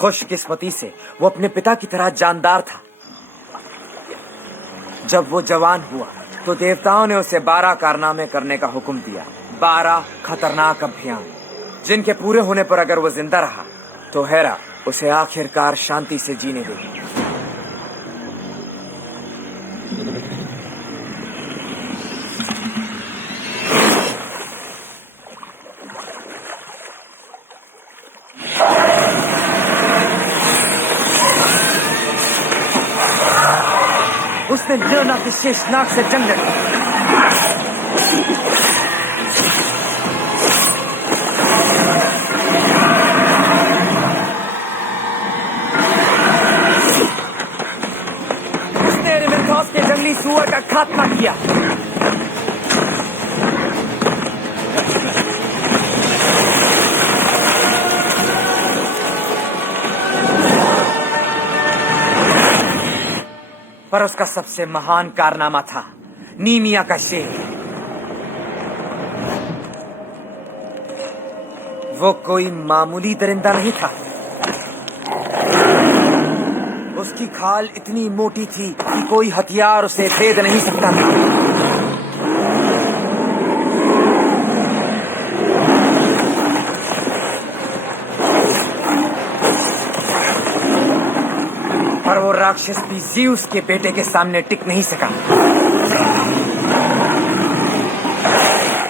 खुशकिस्मती से वो अपने पिता की तरह जानदार था। जब वो जवान हुआ तो देवताओं ने उसे 12 कारनामे करने का हुक्म दिया। 12 खतरनाक अभियान, जिनके पूरे होने पर अगर वो जिंदा रहा तो हेरा उसे आखिरकार शांति से जीने देगी। उसने लियोना की शेषनाग से जंग लड़ी। उसने एरिमेंथोस के जंगली सुअर का खात्मा किया। पर उसका सबसे महान कारनामा था नीमिया का शेर। वो कोई मामूली दरिंदा नहीं था। उसकी खाल इतनी मोटी थी कि कोई हथियार उसे भेद नहीं सकता था। पर वो राक्षस भी ज़्यूस के बेटे के सामने टिक नहीं सका।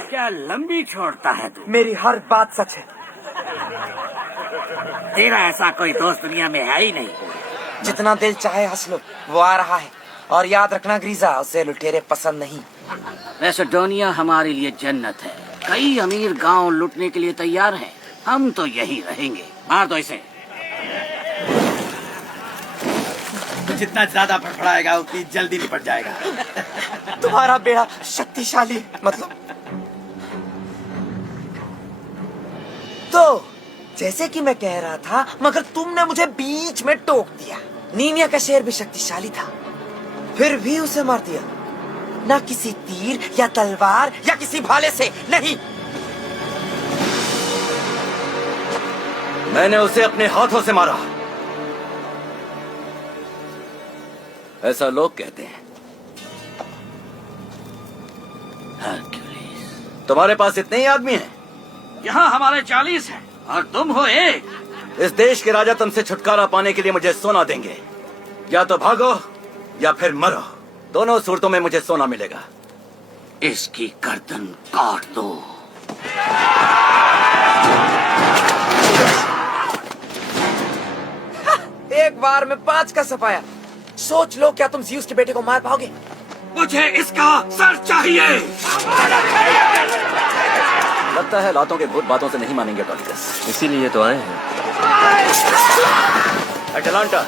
क्या लंबी छोड़ता है तू? मेरी हर बात सच है। तेरा ऐसा कोई दोस्त दुनिया में है ही नहीं। जितना दिल चाहे हंस लो, वो आ रहा है। और याद रखना ग्रीजा, उसे लुटेरे पसंद नहीं। मैसेडोनिया हमारे लिए जन्नत है। कई अमीर गांव लुटने के लिए तैयार हैं। हम तो यही रहेंगे। मार दो इसे। जितना ज्यादा फड़फड़ाएगा उतनी जल्दी निपट जाएगा। तुम्हारा बेड़ा शक्तिशाली, मतलब तो जैसे कि मैं कह रहा था, मगर तुमने मुझे बीच में टोक दिया। नीमिया का शेर भी शक्तिशाली था, फिर भी उसे मार दिया। ना किसी तीर या तलवार या किसी भाले से, नहीं। मैंने उसे अपने हाथों से मारा। ऐसा लोग कहते हैं। हरक्यूलिस। तुम्हारे पास इतने ही आदमी हैं? यहाँ हमारे 40 हैं और तुम हो एक। इस देश के राजा तुमसे छुटकारा पाने के लिए मुझे सोना देंगे। या तो भागो या फिर मरो। दोनों सूरतों में मुझे सोना मिलेगा। इसकी गर्दन काट दो। एक बार में 5 का सफाया। सोच लो, क्या तुम ज़्यूस के बेटे को मार पाओगे? मुझे इसका सर चाहिए। लगता है लातों के भूत बातों से नहीं मानेंगे टॉलिकस। इसीलिए तो आए हैं। अटलांटा,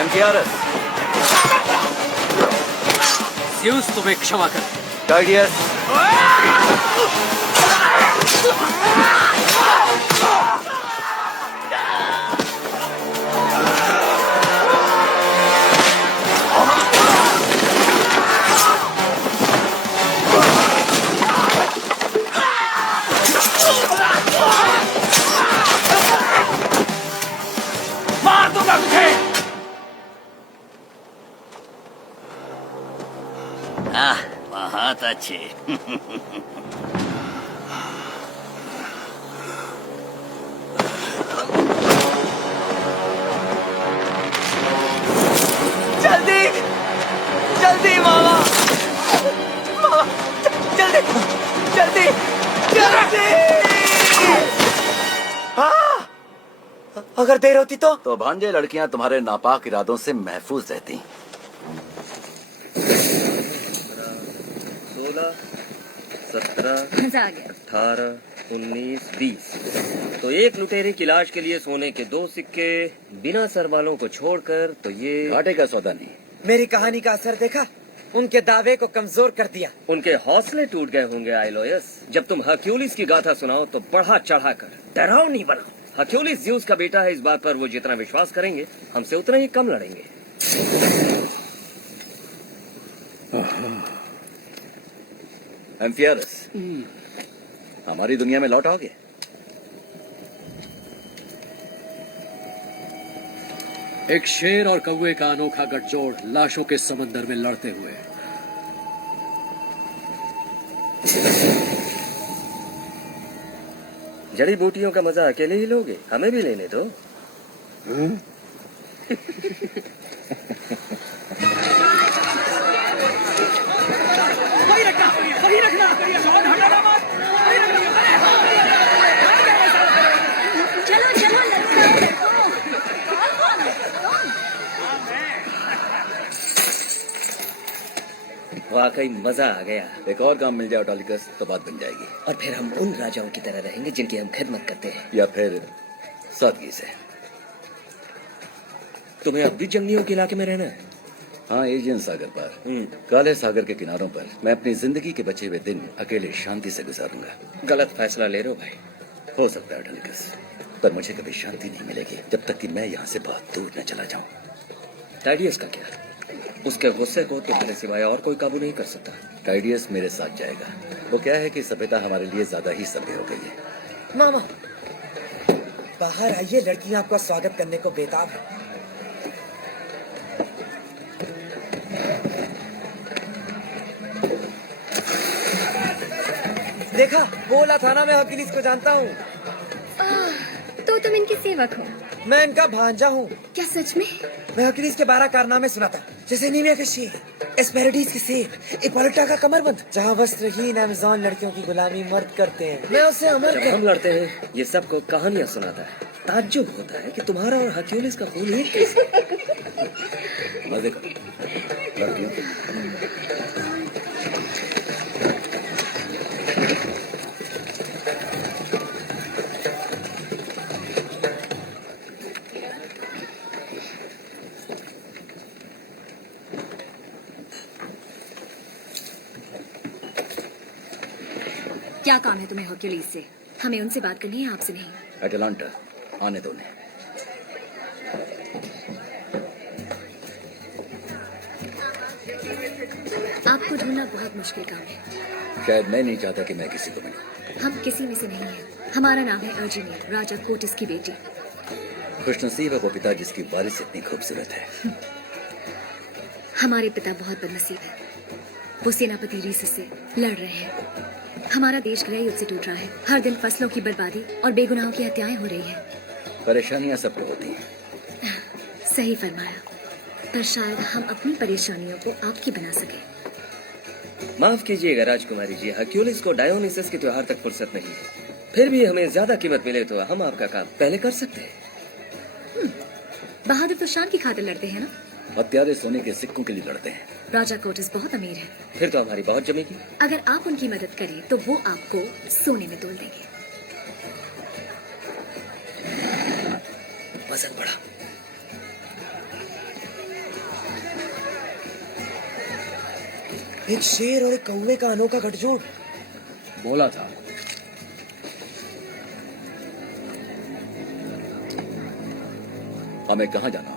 एम्फियारस, ज़्यूस तुम्हें क्षमा कर। टाइडियस, मार दूंगा तुझे। बहुत अच्छे। जल्दी जल्दी मामा, मामा, जल्दी जल्दी जल्दी। अगर देर होती तो भांजे लड़कियां तुम्हारे नापाक इरादों से महफूज रहती। 16, 17, 18, 19, 20। तो एक लुटेरे की लाश के लिए सोने के 2 सिक्के, बिना सर वालों को छोड़कर, तो ये घाटे का सौदा नहीं। मेरी कहानी का असर देखा, उनके दावे को कमजोर कर दिया। उनके हौसले टूट गए होंगे आइलोयस। जब तुम हर्क्यूलिस की गाथा सुनाओ तो बढ़ा चढ़ा कर डराओ नहीं बनाओ। हर्क्यूलिस ज़्यूस का बेटा है, इस बात पर वो जितना विश्वास करेंगे हमसे उतना ही कम लड़ेंगे। एम्फियारस, हमारी दुनिया में लौट आओगे? एक शेर और कौवे का अनोखा गठजोड़ लाशों के समंदर में लड़ते हुए। जड़ी बूटियों का मजा अकेले ही लोगे, हमें भी लेने दो। चलो चलो वाकई मजा आ गया। एक और काम मिल जाए ऑटोलिकस तो बात बन जाएगी। और फिर हम उन राजाओं की तरह रहेंगे जिनकी हम खिदमत करते हैं। या फिर सादगी से। तुम्हें अब भी जंगलियों के इलाके में रहना है? हाँ, एजियन सागर पर, काले सागर के किनारों पर मैं अपनी जिंदगी के बचे हुए दिन अकेले शांति से गुजारूंगा। गलत फैसला ले रहे हो भाई। हो सकता है ऑटोलिकस, पर मुझे कभी शांति नहीं मिलेगी जब तक कि मैं यहाँ से बहुत दूर न चला जाऊँ। टाइडियस का क्या? उसके गुस्से को तुम्हारे सिवाय और कोई काबू नहीं कर सकता। टाइडियस मेरे साथ जाएगा। वो क्या है कि सभ्यता हमारे लिए ज्यादा ही सभ्य हो गई है। मामा, बाहर आइए, लड़कियां आपका स्वागत करने को बेताब है। देखा, बोला था ना मैं हकीलिस को जानता हूँ। तो तुम इनके सेवक हो? मैं इनका भांजा हूँ। क्या सच में? मैं हकीलिस के 12 कारनामे सुनाता, जैसे नीमिया के शेर, एस्पेरिडीज के सेब, इपोलिटा का कमरबंद, जहाँ वस्त्रहीन अमेज़न लड़कियों की गुलामी मर्द करते हैं। मैं उससे अमर जब हम लड़ते हैं ये सबको कहानियां सुनाता है। ताज्जुब होता है कि तुम्हारा और हर्क्यूलिस का खून एक कैसे? मजे करो लड़कियों। क्या काम है तुम्हें हर्क्यूलिस से? हमें उनसे बात करनी है, आपसे नहीं। एटलांटा, आने दो उन्हें। आपको ढूंढना बहुत मुश्किल काम है। शायद मैं नहीं चाहता कि मैं किसी को मिलूं। हम किसी में से नहीं हैं। हमारा नाम है अर्जिनी, राजा कोटिस की बेटी। खुशनसीब है वो पिता जिसकी वारिस इतनी खूबसूरत है। हमारे पिता बहुत बदनसीब है। वो सेनापति रीसस से लड़ रहे हैं। हमारा देश गृह युद्ध से टूट रहा है। हर दिन फसलों की बर्बादी और बेगुनाहों की हत्याएं हो रही हैं। परेशानियां सबको होती हैं। सही फरमाया, पर शायद हम अपनी परेशानियों को आपकी बना सके। माफ कीजिएगा राजकुमारी जी, हर्क्यूलिस को डायोनिसस के त्योहार तक फुर्सत नहीं है। फिर भी हमें ज्यादा कीमत मिले तो हम आपका काम पहले कर सकते हैं। बहादुर तो शान की खातिर लड़ते हैं ना? हत्यारे सोने के सिक्कों के लिए लड़ते हैं। राजा कोटिस बहुत अमीर है। फिर तो हमारी बहुत जमेगी। अगर आप उनकी मदद करें तो वो आपको सोने में तोल देंगे। वजन बढ़ा। एक शेर और एक कौवे का अनोखा गठजोड़। बोला था। हमें कहाँ जाना